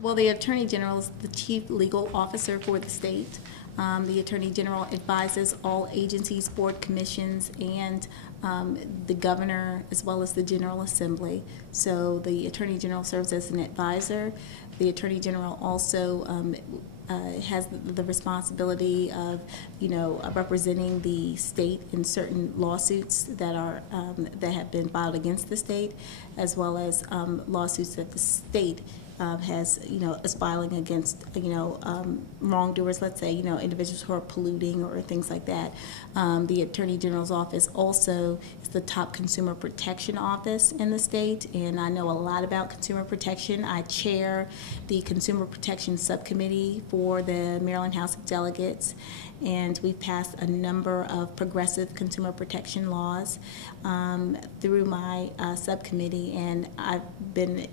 Well, the Attorney General is the chief legal officer for the state. The Attorney General advises all agencies, board commissions, and the governor, as well as the General Assembly. So the Attorney General serves as an advisor. The Attorney General also has the responsibility of, representing the state in certain lawsuits that are that have been filed against the state, as well as lawsuits that the state is filing against, wrongdoers, let's say, individuals who are polluting or things like that. The Attorney General's office also is the top consumer protection office in the state, and I know a lot about consumer protection. I chair the Consumer Protection Subcommittee for the Maryland House of Delegates, and we've passed a number of progressive consumer protection laws through my subcommittee, and I've been,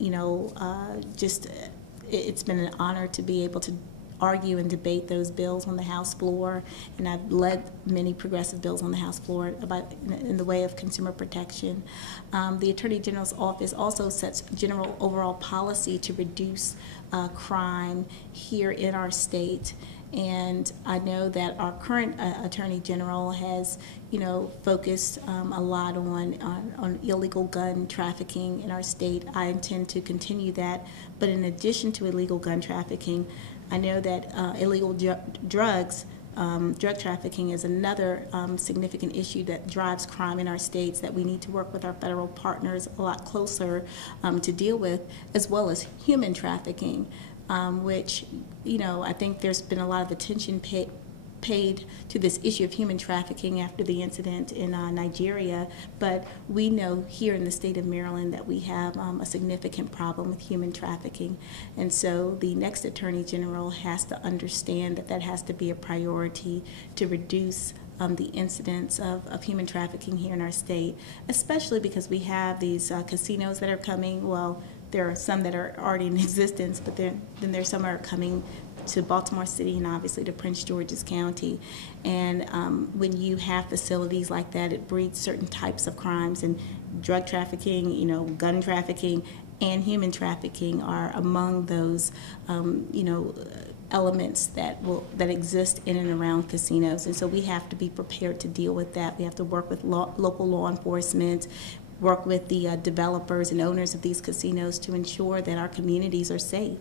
it's been an honor to be able to argue and debate those bills on the House floor, and I've led many progressive bills on the House floor in the way of consumer protection. The Attorney General's office also sets general overall policy to reduce crime here in our state. And I know that our current Attorney General has, focused a lot on illegal gun trafficking in our state. I intend to continue that. But in addition to illegal gun trafficking, I know that illegal drug trafficking is another significant issue that drives crime in our states that we need to work with our federal partners a lot closer to deal with, as well as human trafficking. Which, I think there's been a lot of attention paid to this issue of human trafficking after the incident in Nigeria, but we know here in the state of Maryland that we have a significant problem with human trafficking, and so the next Attorney General has to understand that that has to be a priority to reduce the incidence of human trafficking here in our state, especially because we have these casinos that are coming. Well, there are some that are already in existence, but then there's some that are coming to Baltimore City and obviously to Prince George's County. And when you have facilities like that, it breeds certain types of crimes, and drug trafficking, gun trafficking, and human trafficking are among those, elements that exist in and around casinos. And so we have to be prepared to deal with that. We have to work with local law enforcement, work with the developers and owners of these casinos to ensure that our communities are safe.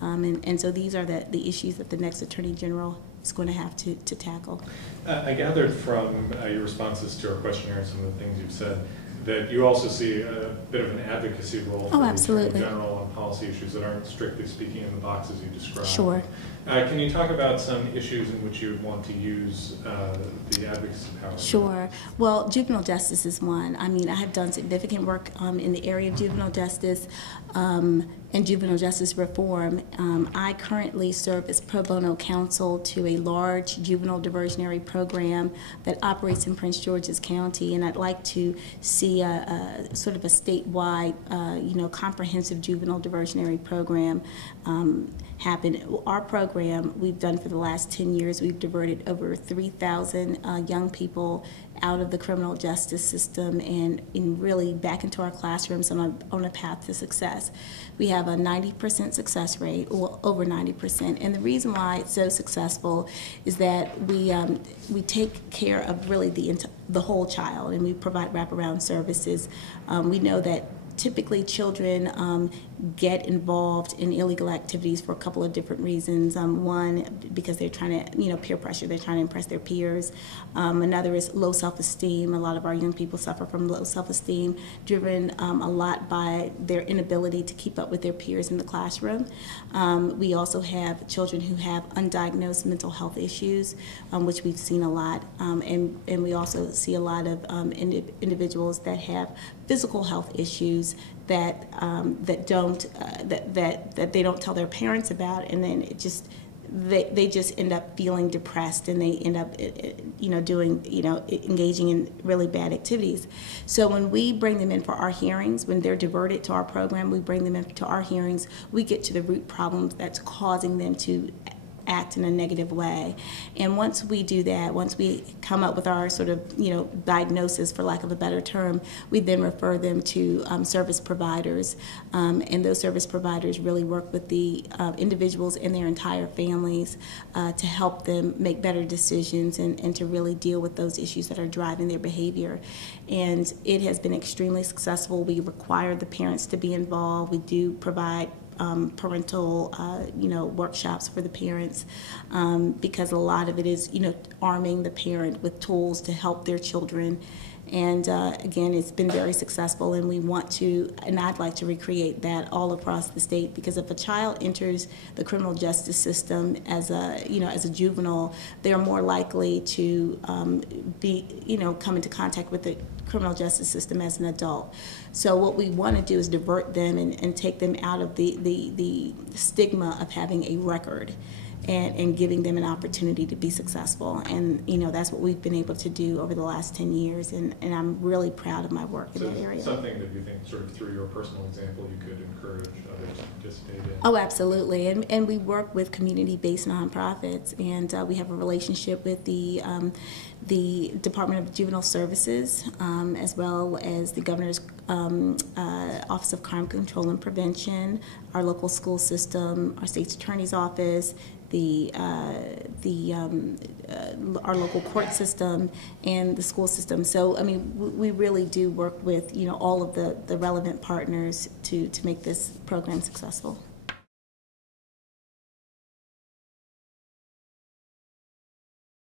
And so these are the issues that the next Attorney General is going to have to tackle. I gathered from your responses to our questionnaire and some of the things you've said that you also see a bit of an advocacy role for the Attorney General on policy issues that aren't strictly speaking in the boxes you described. Sure. Can you talk about some issues in which you would want to use the advocacy power? Sure. Well, juvenile justice is one. I mean, I have done significant work in the area of juvenile justice and juvenile justice reform. I currently serve as pro bono counsel to a large juvenile diversionary program that operates in Prince George's County, and I'd like to see a sort of a statewide, comprehensive juvenile diversionary program happen. Our program we've done for the last 10 years, we've diverted over 3,000 young people out of the criminal justice system and really back into our classrooms on a path to success. We have a 90% success rate, or over 90%, and the reason why it's so successful is that we take care of really the whole child, and we provide wraparound services. We know that typically children get involved in illegal activities for a couple of different reasons. One, because they're trying to, peer pressure, they're trying to impress their peers. Another is low self-esteem. A lot of our young people suffer from low self-esteem, driven a lot by their inability to keep up with their peers in the classroom. We also have children who have undiagnosed mental health issues, which we've seen a lot. And we also see a lot of individuals that have physical health issues that they don't tell their parents about, and then they just end up feeling depressed, and they end up engaging in really bad activities. So when we bring them in for our hearings, when they're diverted to our program, we bring them in to our hearings, we get to the root problems that's causing them to act in a negative way. And once we do that, once we come up with our sort of, diagnosis, for lack of a better term, we then refer them to service providers. And those service providers really work with the individuals and their entire families to help them make better decisions and to really deal with those issues that are driving their behavior. And it has been extremely successful. We require the parents to be involved. We do provide parental, workshops for the parents because a lot of it is, arming the parent with tools to help their children. And again, it's been very successful, and we want to, and I'd like to recreate that all across the state, because if a child enters the criminal justice system as a juvenile, they're more likely to come into contact with the criminal justice system as an adult. So what we want to do is divert them and take them out of the stigma of having a record. And giving them an opportunity to be successful. And, that's what we've been able to do over the last 10 years, and I'm really proud of my work in that area. Something that you think, sort of through your personal example, you could encourage others to participate in? Oh, absolutely. And we work with community-based nonprofits, and we have a relationship with the Department of Juvenile Services, as well as the Governor's Office of Crime Control and Prevention, our local school system, our state's attorney's office, our local court system, and the school system. So, we really do work with, all of the relevant partners to make this program successful.